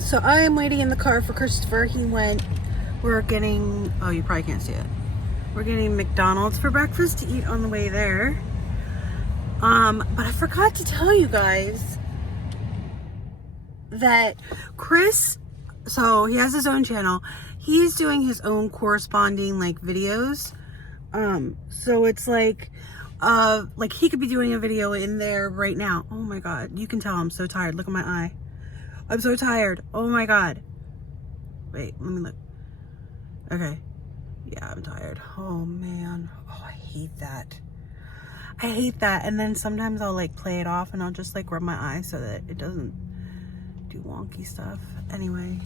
So I am waiting in the car for Christopher. We're getting, oh, you probably can't see it. We're getting McDonald's for breakfast to eat on the way there. But I forgot to tell you guys that Chris, so he has his own channel. He's doing his own corresponding like videos. So it's like he could be doing a video in there right now. Oh my God, you can tell I'm so tired. Look at my eye. I'm so tired. Oh my God. Wait, let me look. Okay. Yeah, I'm tired. Oh man. Oh, I hate that. I hate that. And then sometimes I'll like play it off and I'll just like rub my eye so that it doesn't do wonky stuff. Anyway,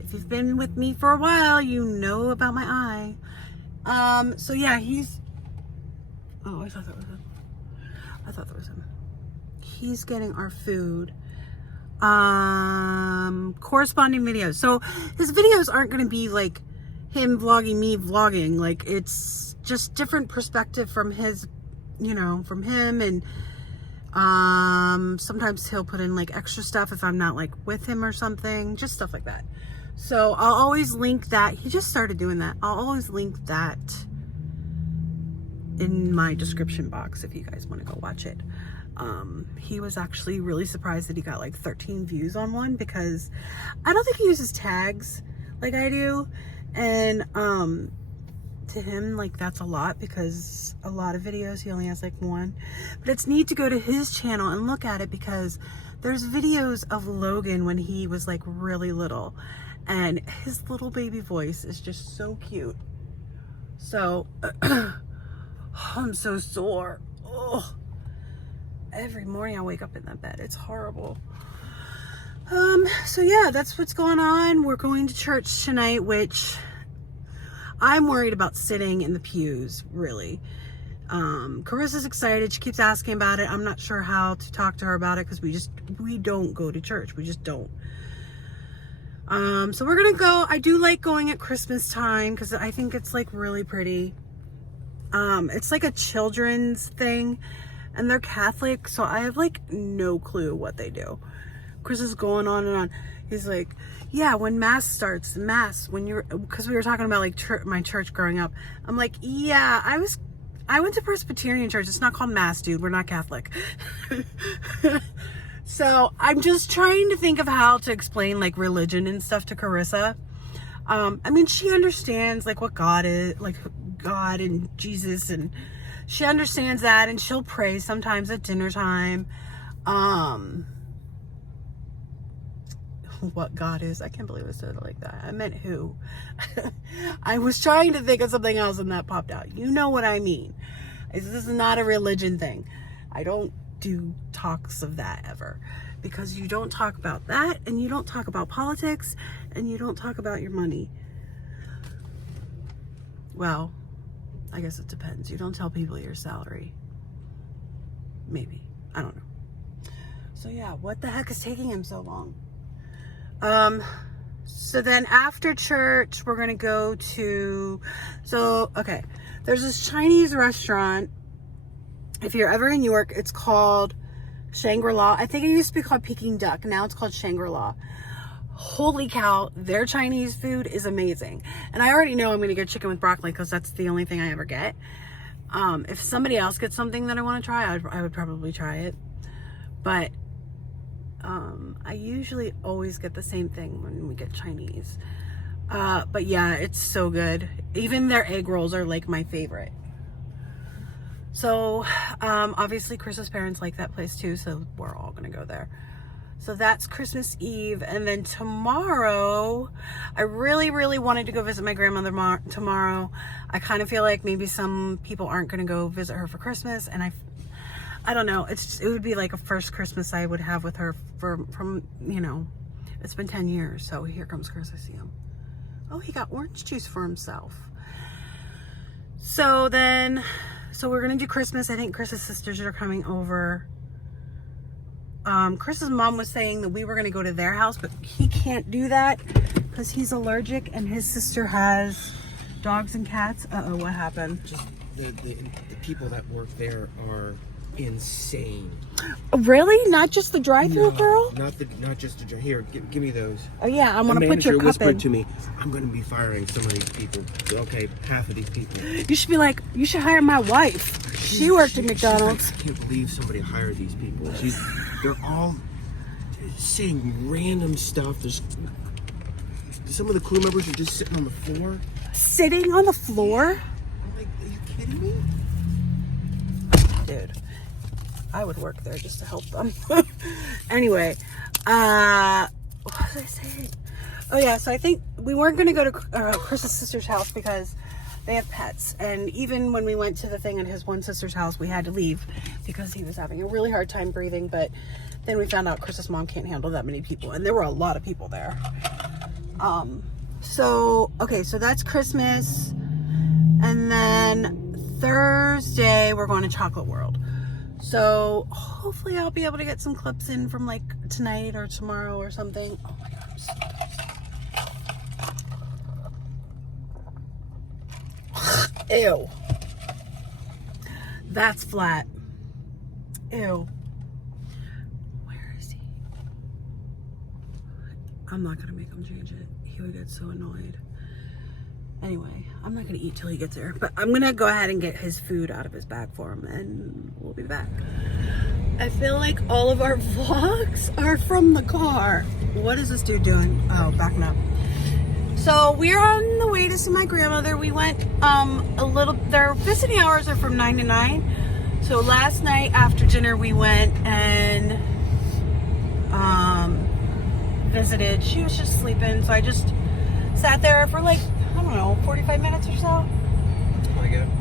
if you've been with me for a while, you know about my eye. So yeah, oh, I thought that was him. I thought that was him. He's getting our food. Corresponding videos. So his videos aren't going to be like him vlogging, me vlogging. Like it's just different perspective from his, from him. And sometimes he'll put in like extra stuff if I'm not like with him or something, just stuff like that. So I'll always link that. He just started doing that. I'll always link that in my description box if you guys want to go watch it. He was actually really surprised that he got like 13 views on one, because I don't think he uses tags like I do. And to him, like, that's a lot, because a lot of videos he only has like one. But it's neat to go to his channel and look at it, because there's videos of Logan when he was like really little, and his little baby voice is just so cute. So I'm so sore. Oh, every morning I wake up in that bed. It's horrible. So yeah, that's what's going on. We're going to church tonight, which I'm worried about sitting in the pews, really. Carissa's excited. She keeps asking about it. I'm not sure how to talk to her about it, because we don't go to church. We just don't. So we're gonna go. I do like going at Christmas time, because I think it's like really pretty. It's like a children's thing, and they're Catholic, so I have like no clue what they do. Chris is going on and on. He's like, yeah, when mass starts, because we were talking about like my church growing up. I'm like, yeah, I went to Presbyterian church. It's not called mass, dude. We're not Catholic. So I'm just trying to think of how to explain like religion and stuff to Carissa. I mean, she understands like what God is, like God and Jesus, and she understands that, and she'll pray sometimes at dinner time. What God is, I can't believe I said it like that. I meant who. I was trying to think of something else and that popped out. You know what I mean. This is not a religion thing. I don't do talks of that ever, because you don't talk about that, and you don't talk about politics, and you don't talk about your money. Well, I guess it depends. You don't tell people your salary. Maybe. I don't know. So yeah, what the heck is taking him so long? So then after church, we're going to go to, okay, there's this Chinese restaurant. If you're ever in New York, it's called Shangri-La. I think it used to be called Peking Duck. Now it's called Shangri-La. Holy cow, their Chinese food is amazing. And I already know I'm going to get chicken with broccoli, because that's the only thing I ever get. If somebody else gets something that I want to try, I would probably try it. But I usually always get the same thing when we get Chinese. But yeah, it's so good. Even their egg rolls are like my favorite. So obviously Chris's parents like that place too, so we're all gonna go there. So that's Christmas Eve. And then tomorrow, I really, really wanted to go visit my grandmother tomorrow. I kind of feel like maybe some people aren't gonna go visit her for Christmas, and I don't know. It would be like a first Christmas I would have with her from it's been 10 years. So here comes Chris. I see him. Oh, he got orange juice for himself. So we're going to do Christmas. I think Chris's sisters are coming over. Chris's mom was saying that we were going to go to their house, but he can't do that because he's allergic, and his sister has dogs and cats. Uh-oh, what happened? Just the people that work there are insane. Really? Not just the drive-through, girl? Not just the here. Give me those. Oh yeah, I'm gonna put your cup whispered in. to me, I'm gonna be firing some of these people. Okay, half of these people. You should be like, you should hire my wife. She worked at McDonald's. I can't believe somebody hired these people. They're all saying random stuff. There's some of the crew members are just sitting on the floor. Sitting on the floor? I'm like, are you kidding me? Dude, I would work there just to help them. Anyway, what was I saying? Oh yeah, so I think we weren't going to go to Chris's sister's house because they have pets. And even when we went to the thing at his one sister's house, we had to leave because he was having a really hard time breathing. But then we found out Chris's mom can't handle that many people. And there were a lot of people there. So that's Christmas. And then Thursday, we're going to Chocolate World. So hopefully I'll be able to get some clips in from like tonight or tomorrow or something. Oh my God, I'm so thirsty. Ew. That's flat. Ew. Where is he? I'm not gonna make him change it. He would get so annoyed. Anyway, I'm not gonna eat till he gets there, but I'm gonna go ahead and get his food out of his bag for him and we'll be back. I feel like all of our vlogs are from the car. What is this dude doing? Oh, backing up. So we're on the way to see my grandmother. We went their visiting hours are from 9 to 9. So last night after dinner we went and visited. She was just sleeping, so I just sat there for like, I don't know, 45 minutes or so.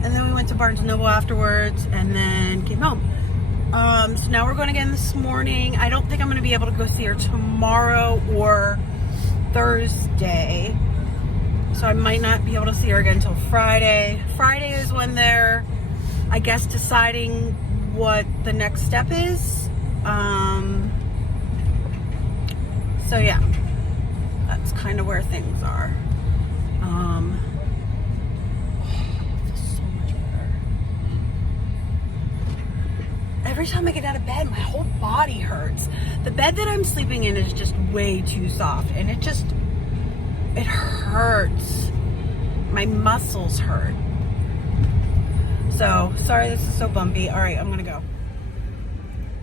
And then we went to Barnes & Noble afterwards and then came home. So now we're going again this morning. I don't think I'm going to be able to go see her tomorrow or Thursday. So I might not be able to see her again until Friday. Friday is when they're, I guess, deciding what the next step is. So yeah, that's kind of where things are. Feels so much better. Every time I get out of bed, my whole body hurts. The bed that I'm sleeping in is just way too soft, and it hurts. My muscles hurt. So, sorry this is so bumpy. All right, I'm gonna go.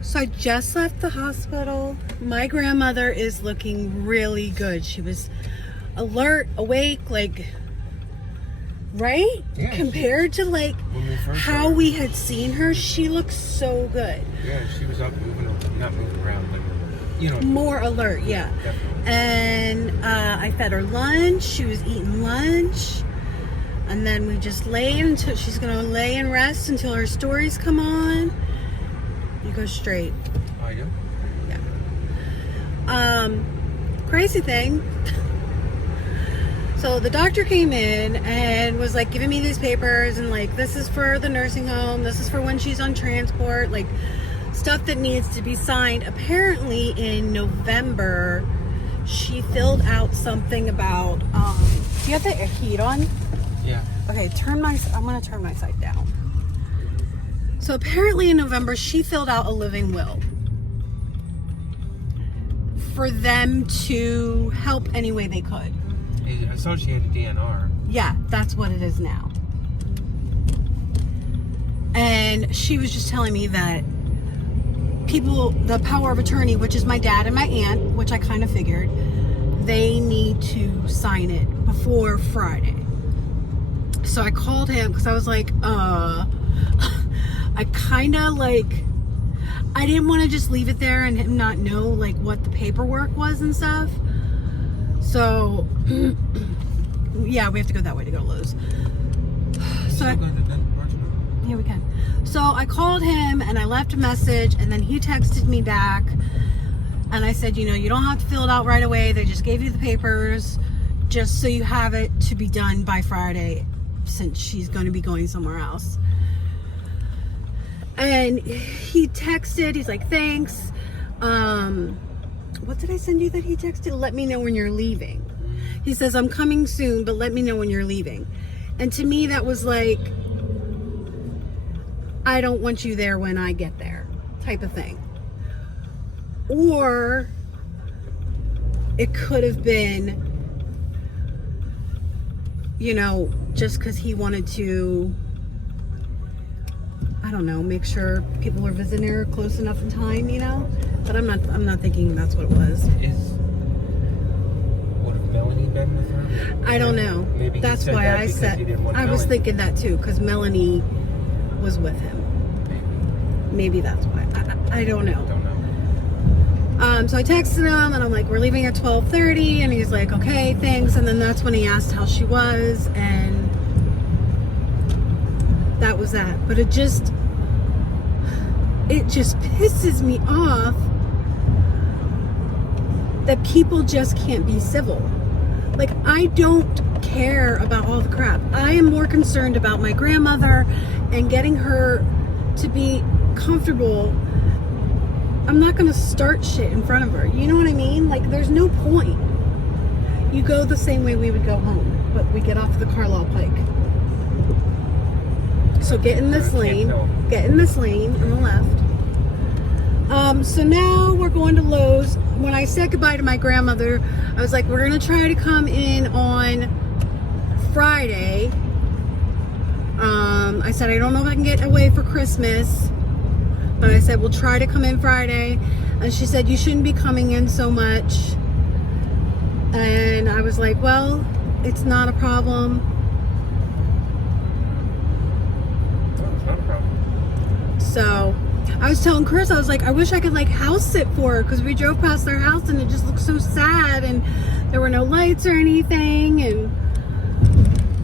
So I just left the hospital. My grandmother is looking really good. She was alert, awake, like, right? Yeah, compared to like how we had seen her, she looks so good. Yeah, she was up not moving around, but more alert, yeah. Definitely. And I fed her lunch. She was eating lunch. And then we just laid until she's gonna lay and rest until her stories come on. You go straight. Oh, I do? Yeah. Crazy thing. So the doctor came in and was like giving me these papers and like, this is for the nursing home. This is for when she's on transport. Like stuff that needs to be signed. Apparently in November, she filled out something about, do you have the heat on? Yeah. Okay, I'm gonna turn my side down. So apparently in November, she filled out a living will for them to help any way they could. I saw she had a DNR. Yeah, that's what it is now. And she was just telling me that people, the power of attorney, which is my dad and my aunt, which I kind of figured, they need to sign it before Friday. So I called him because I was like, I kind of like, I didn't want to just leave it there and him not know like what the paperwork was and stuff. So yeah, we have to go that way to go to Lowe's. So yeah, we can. So I called him and I left a message and then he texted me back and I said, you don't have to fill it out right away. They just gave you the papers just so you have it to be done by Friday since she's going to be going somewhere else. And he texted, he's like, thanks. What did I send you that he texted? Let me know when you're leaving. He says, I'm coming soon, but let me know when you're leaving. And to me, that was like, I don't want you there when I get there type of thing. Or it could have been, you know, just because he wanted to, I don't know, make sure people are visiting her close enough in time, you know. But I'm not thinking that's what it was. Would have Melanie been with her? I don't know. Maybe that's why I said I was thinking that too, because Melanie was with him. Maybe that's why. I don't know. So I texted him and I'm like, we're leaving at 12:30, and he's like, okay, thanks. And then that's when he asked how she was, and that was that. But it just pisses me off that people just can't be civil. Like, I don't care about all the crap. I am more concerned about my grandmother and getting her to be comfortable. I'm not gonna start shit in front of her. You know what I mean? Like, there's no point. You go the same way we would go home, but we get off the Carlisle Pike. So get in this lane on the left. So now we're going to Lowe's. When I said goodbye to my grandmother, I was like, we're gonna try to come in on Friday. I said, I don't know if I can get away for Christmas, but I said, we'll try to come in Friday. And she said, you shouldn't be coming in so much. And I was like, well, it's not a problem. No, it's not a problem. So I was telling Chris, I was like, I wish I could like house sit for her, because we drove past their house and it just looked so sad, and there were no lights or anything, and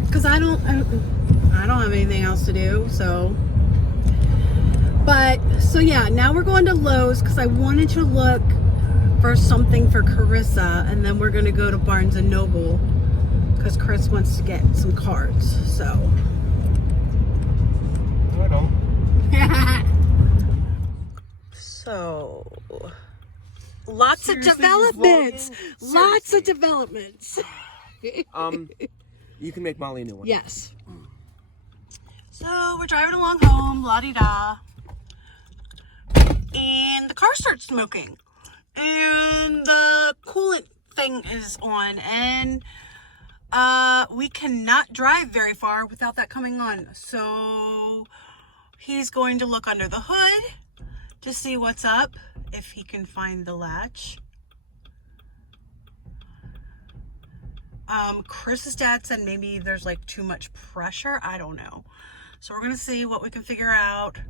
because I don't have anything else to do. So, but so yeah, now we're going to Lowe's because I wanted to look for something for Carissa, and then we're gonna go to Barnes and Noble because Chris wants to get some cards. So I don't. So, lots of developments. Lots of developments. You can make Molly a new one. Yes. So, we're driving along home, la-di-da. And the car starts smoking. And the coolant thing is on. And we cannot drive very far without that coming on. So, he's going to look under the hood to see what's up, if he can find the latch. Chris's dad said maybe there's like too much pressure. I don't know. So we're gonna see what we can figure out.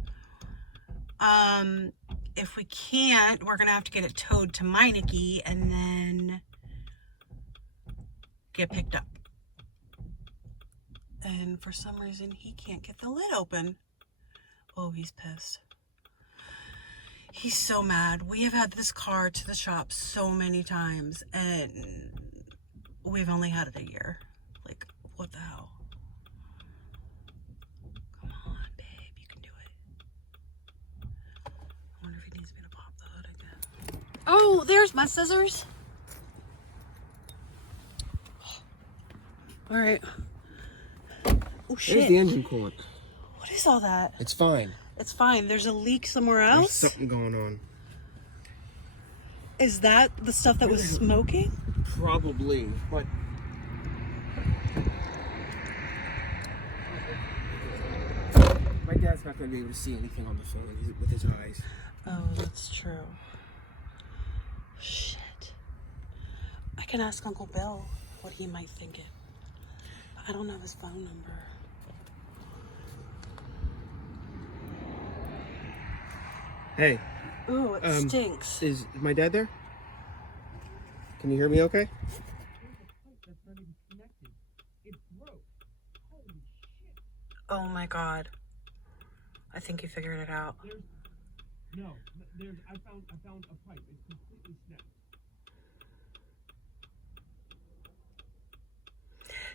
If we can't, we're gonna have to get it towed to Meineke and then get picked up. And for some reason, he can't get the lid open. Oh, he's pissed. He's so mad. We have had this car to the shop so many times, and we've only had it a year. Like, what the hell? Come on, babe. You can do it. I wonder if he needs me to pop the hood again. Oh, there's my scissors. All right. Oh, shit. There's the engine coolant. What is all that? It's fine. It's fine. There's a leak somewhere else? There's something going on. Is that the stuff that was smoking? Probably, but... My dad's not going to be able to see anything on the phone with his eyes. Oh, that's true. Shit. I can ask Uncle Bill what he might think it. But I don't know his phone number. Hey. Ooh, it stinks. Is my dad there? Can you hear me okay? Oh my god. I think he figured it out. I found a pipe. It's completely snapped.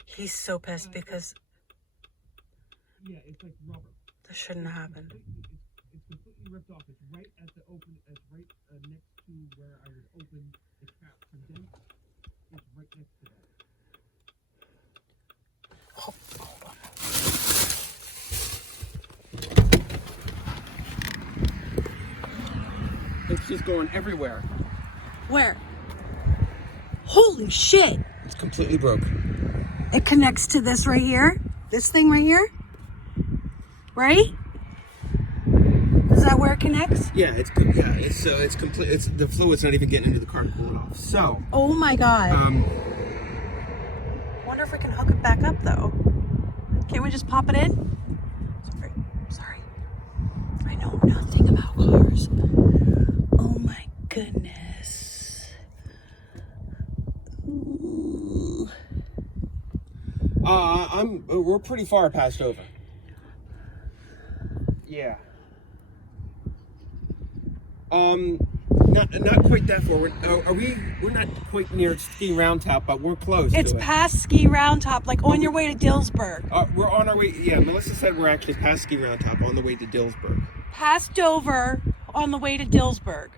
He's so pissed because yeah, it's like rubber. This shouldn't have happened. It's completely ripped off. It's right at the open. It's right next to where I would open the cap condensed. It's right next to that. Hold on. It's just going everywhere. Where? Holy shit! It's completely broke. It connects to this right here. This thing right here. Right? Is that where it connects? Yeah, it's complete. It's the fluid's not even getting into the car to cool it off. So. Oh my god. Wonder if we can hook it back up though. Can't we just pop it in? Sorry. I know nothing about cars. Oh my goodness. Ooh. We're pretty far past over. Yeah. Not quite that far. We're not quite near Ski Round Top, but we're close. It's to it. past Ski Round Top, like on your way to Dillsburg. We're on our way. Yeah, Melissa said we're actually past Ski Round Top, on the way to Dillsburg. Past Dover, on the way to Dillsburg.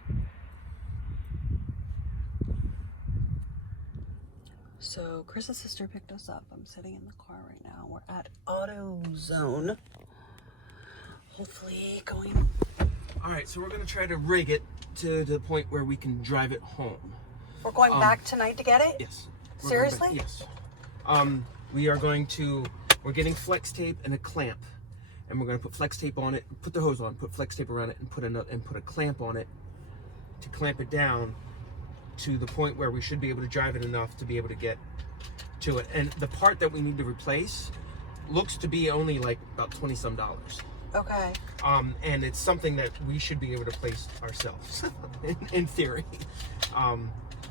So Chris's sister picked us up. I'm sitting in the car right now. We're at AutoZone. Hopefully going. All right, so we're gonna try to rig it to the point where we can drive it home. We're going back tonight to get it? Yes. Seriously? Yes. We're getting flex tape and a clamp, and we're gonna put flex tape on it. Put the hose on. Put flex tape around it, and put a clamp on it to clamp it down to the point where we should be able to drive it enough to be able to get to it. And the part that we need to replace looks to be only like about $20-some. Okay. And it's something that we should be able to place ourselves, in theory.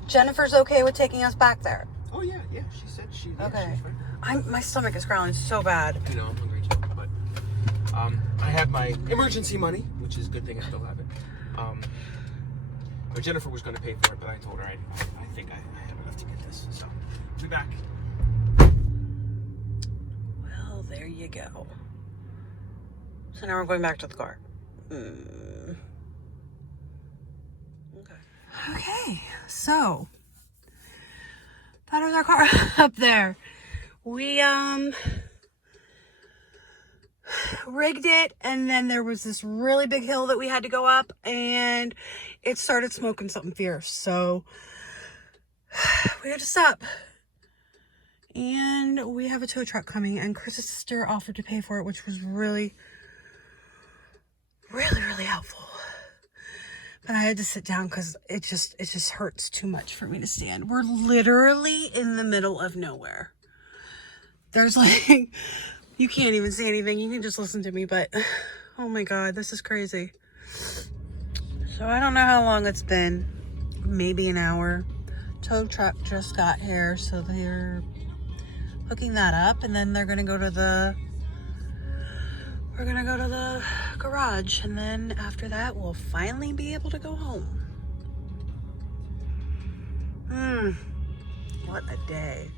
Jennifer's okay with taking us back there. Oh yeah, she said she. Yeah, Okay. she's fine. My stomach is growling so bad. You know, I'm hungry too, but I have my emergency money, which is a good thing I still have it. But Jennifer was going to pay for it, but I told her I think I have enough to get this, so I'll be back. Well, there you go. So now we're going back to the car. Okay, so that was our car up there. We rigged it, and then there was this really big hill that we had to go up, and it started smoking something fierce, so we had to stop. And we have a tow truck coming, and Chris's sister offered to pay for it, which was really helpful. But I had to sit down because it just hurts too much for me to stand. We're literally in the middle of nowhere. There's like, you can't even see anything. You can just listen to me, but oh my God, this is crazy. So I don't know how long it's been. Maybe an hour. Tow truck just got here, so they're hooking that up, and then they're gonna go to the garage, and then after that we'll finally be able to go home. What a day.